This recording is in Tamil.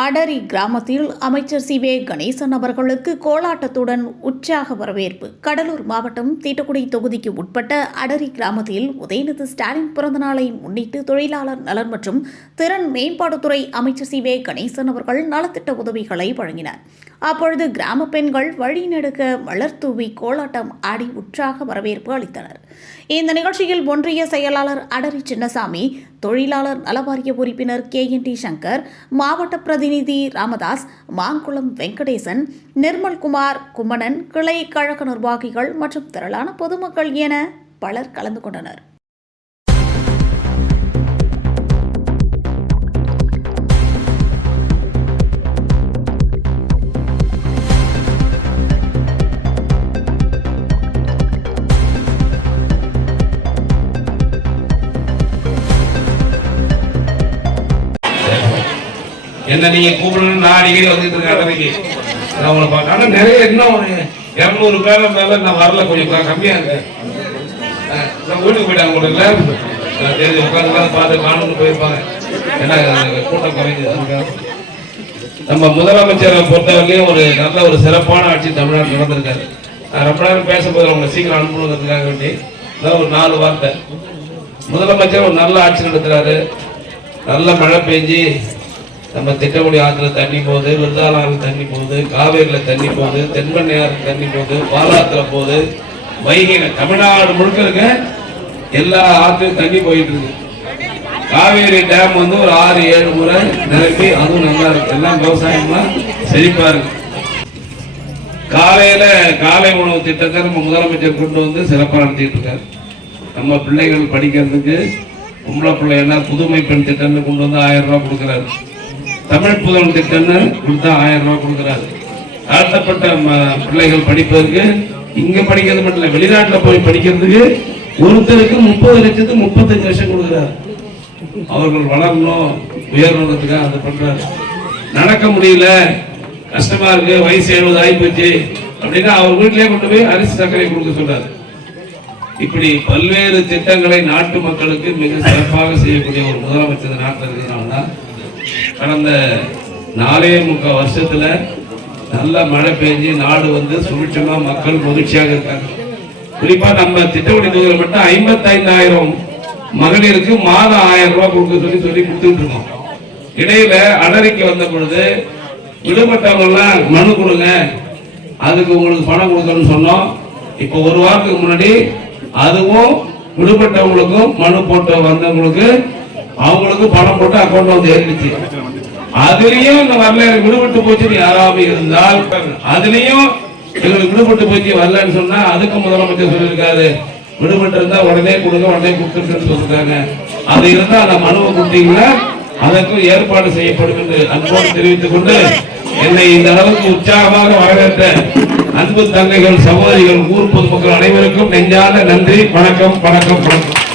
அடரி கிராமத்தில் அமைச்சர் சி வே கணேசன் அவர்களுக்கு கோலாட்டத்துடன் உற்சாக வரவேற்பு. கடலூர் மாவட்டம் தீட்டுக்குடி தொகுதிக்கு உட்பட்ட அடரி கிராமத்தில் உதயநிதி ஸ்டாலின் பிறந்தநாளை முன்னிட்டு தொழிலாளர் நலன் மற்றும் திறன் மேம்பாட்டுத்துறை அமைச்சர் சி வே கணேசன் அவர்கள் நலத்திட்ட உதவிகளை வழங்கினார். அப்பொழுது கிராம பெண்கள் வழிநெடுக்க மலர் தூவி கோலாட்டம் ஆடி உற்சாக வரவேற்பு அளித்தனர். இந்த நிகழ்ச்சியில் ஒன்றிய செயலாளர் அடரி சின்னசாமி தொழிலாளர் நலவாரிய உறுப்பினர் கே என் டி சங்கர் மாவட்ட பிரதிநிதி ராமதாஸ் மாங்குளம் வெங்கடேசன் நிர்மல்குமார் குமணன் கிளை கழக நிர்வாகிகள் மற்றும் திரளான பொதுமக்கள் என பலர் கலந்து கொண்டனர். என்ன நீங்க கூப்பிடணும் நான் அடிக்கடி வந்துட்டு இருக்கேன் நான் உங்களை பார்க்க ஆனா நிறைய இன்னும் ஒரு இரநூறு பேர மேல நான் வரல கொஞ்சம் கம்மியா இருக்கு நான் வீட்டுக்கு போயிட்டாங்க உங்களுக்கு நான் தெரிஞ்சு உட்காந்து பார்த்து காணும்னு போயிருப்பாங்க. ஏன்னா கூட்டம் குறைஞ்சது நம்ம முதலமைச்சரை பொறுத்தவரையிலும் ஒரு நல்ல ஒரு சிறப்பான ஆட்சி தமிழ்நாடு நடந்திருக்காரு. நான் ரொம்ப நேரம் பேசும்போது அவங்க சீக்கிரம் அனுப்பணுங்கிறதுக்காக வேண்டி இதான் ஒரு நாலு வார்த்தை. முதலமைச்சர் ஒரு நல்ல ஆட்சி நடத்துறாரு. நல்ல மழை பெஞ்சு நம்ம திட்டமுடி ஆற்றுல தண்ணி போகுது விருதாளாறு தண்ணி போகுது காவேரியில தண்ணி போகுது தென்பண்ணையாறு தண்ணி போகுது பாலாத்துல போகுது. வைகையில தமிழ்நாடு முழுக்க இருக்க எல்லா ஆற்றுலையும் தண்ணி போயிட்டு இருக்கு. காவேரி டேம் வந்து ஒரு ஆறு ஏழு முறை நிரப்பி அதுவும் நல்லா இருக்கு. எல்லாம் விவசாயம்லாம் செழிப்பா இருக்கு. காலையில காலை உணவு திட்டத்தை நம்ம முதலமைச்சர் கொண்டு வந்து சிறப்பாக நடத்திட்டு இருக்காரு. நம்ம பிள்ளைகள் படிக்கிறதுக்கு பொம்பளை பிள்ளைன்னா புதுமை பெண் திட்டம்னு கொண்டு வந்து ஆயிரம் ரூபாய் கொடுக்குறாரு. தமிழ் புதல் திட்டம்னு கொடுத்தா ஆயிரம் ரூபாய் கொடுக்குறாரு. தாழ்த்தப்பட்ட ம- பிள்ளைகள் படிப்பதற்கு இங்க படிக்கிறது மட்டும் இல்லை வெளிநாட்டுல போய் படிக்கிறதுக்கு ஒருத்தருக்கு முப்பது லட்சத்துக்கு முப்பத்தஞ்சு லட்சம் கொடுக்குறாரு. அவர்கள் வளரணும் உயரணுன்றதுக்காக அதை பண்றாரு. நடக்க முடியல. கஷ்டமா இருக்கு. வயசு எழுபது ஆயிப்போச்சு. அப்படின்னா அவர் வீட்டிலே கொண்டு போய் அரிசி சர்க்கரை கொடுக்க சொல்றாரு. இப்படி பல்வேறு திட்டங்களை நாட்டு மக்களுக்கு மிக சிறப்பாக செய்யக்கூடிய ஒரு முதலமைச்சர் நாட்டில் இருக்கிறதுனால தான் கடந்த நாலே முக்கால் வருஷத்தில் நல்ல மழை பெஞ்சு நாடு வந்து சுபிட்சமா மக்கள் மகிழ்ச்சியாக இருக்காங்க. குறிப்பாக நம்ம திட்டக்குடி தொகுதியில் மட்டும் ஐம்பத்தைந்தாயிரம் மகளிருக்கு மாதம் ஆயிரம் ரூபாய் கொடுக்க சொல்லி சொல்லி கொடுத்துட்டு இருக்கோம். இடையில அடரிக்கு வந்த பொழுது விடுபட்டவங்கெல்லாம் மனு கொடுங்க அதுக்கு உங்களுக்கு பணம் கொடுக்கணும்னு சொன்னோம். இப்போ ஒரு வாரத்துக்கு முன்னாடி அதுவும் விடுபட்டவங்களுக்கும் மனு போட்டு வந்தவங்களுக்கு அவங்களுக்கு பணம் போட்டு அக்கௌண்ட் வந்து ஏறிடுச்சு. அதுலயும் இந்த வரல விடுபட்டு போச்சுன்னு யாராவது இருந்தால் அதுலயும் எங்களுக்கு விடுபட்டு போச்சு வரலன்னு சொன்னா அதுக்கு முதலமைச்சர் சொல்லியிருக்காரு. விடுபட்டு இருந்தா உடனே கொடுங்க உடனே கொடுத்துருக்கேன்னு சொல்லிருக்காங்க அது இருந்தா அந்த மனுவை கொடுத்தீங்கன்னா அதற்கும் ஏற்பாடு செய்யப்படும் என்று அன்போடு தெரிவித்துக் கொண்டு என்னை இந்த அளவுக்கு உற்சாகமாக வரவேற்ற அன்பு தங்கைகள் சகோதரிகள் ஊர் பொதுமக்கள் அனைவருக்கும் நெஞ்சார்ந்த நன்றி. வணக்கம் வணக்கம் வணக்கம்.